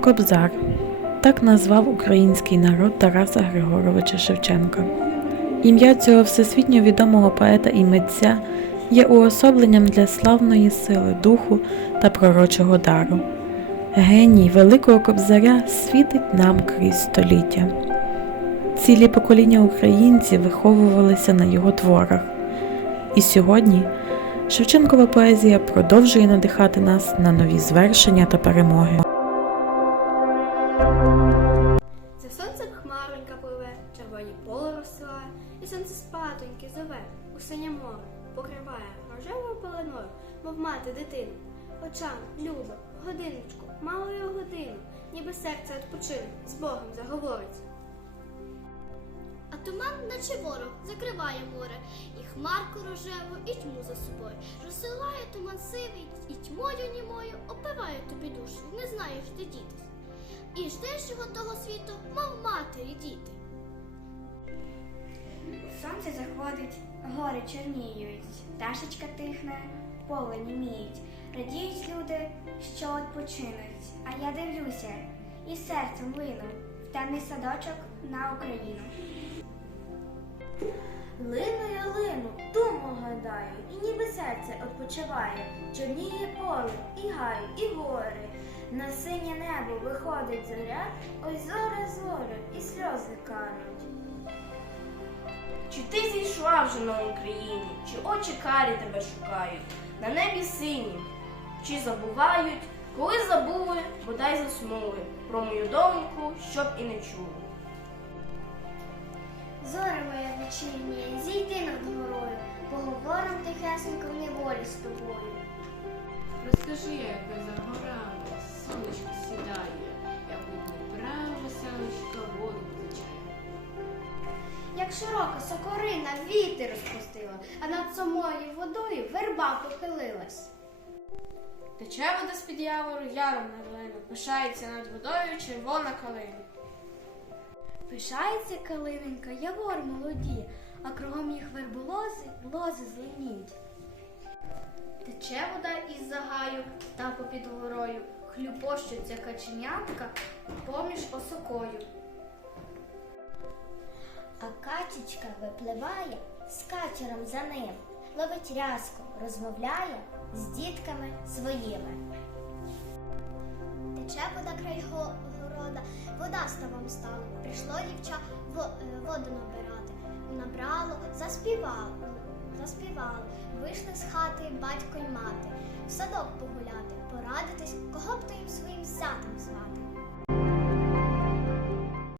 Кобзар так назвав український народ Тараса Григоровича Шевченка. Ім'я цього всесвітньо відомого поета і митця є уособленням для славної сили духу та пророчого дару. Геній Великого Кобзаря світить нам крізь століття. Цілі покоління українців виховувалися на його творах. І сьогодні Шевченкова поезія продовжує надихати нас на нові звершення та перемоги. Хмаронька пливе, червоні поле розсилає, і сонце спатоньки зове, у синє море покриває рожевою пеленою, мов мати дитину. Очам, любо, годиночку, малою годину, ніби серце відпочине, з Богом заговорить. А туман, наче ворог, закриває море, і хмарку рожеву, і тьму за собою. Розсилає туман сивий, і тьмою німою опиває тобі душу, не знаєш, де дітись. І ждеш його того світу, мов матері діти. Сонце заходить, гори чорніють, пташечка тихне, поле німіють. Радіють люди, що відпочинуть. А я дивлюся і серцем лину в темний садочок на Україну. Гадаю, і ніби серце odpoczywає, чорніє поле, і гай, і гори. На синє небо виходить зоря, ой зоря, зоря, і сльози кануть. Чи ти зійшла вже на Україні, чи очі карі тебе шукають, на небі сині, чи забувають, коли забули, бодай заснули, про мою доньку, щоб і не чули. Зоре моя вечірня, поговорим тихесенько в неволі з тобою. Розкажи, як ви за горами, сонечко сідає, як у Дніпра веселочка воду позичає. Як широка сокорина вітер розпустила, а над самою водою верба похилилась. Тече вода з-під явору, яром на долину, пишається над водою червона калина. Пишається калиненька, явор молоді, а кругом їх верболози, лози зеленіють. Тече вода із загаю та попід горою, хлюпощуться каченятка поміж осокою. А качечка випливає з качером за ним, ловить рязку, розмовляє з дітками своїми. Тече вода край го- города, вода ставом стала. Прийшло дівча е, воду набирати. Набрало, заспівало, заспівали, вийшли з хати батько й мати, в садок погуляти, порадитись, кого б то їм своїм зятом звати.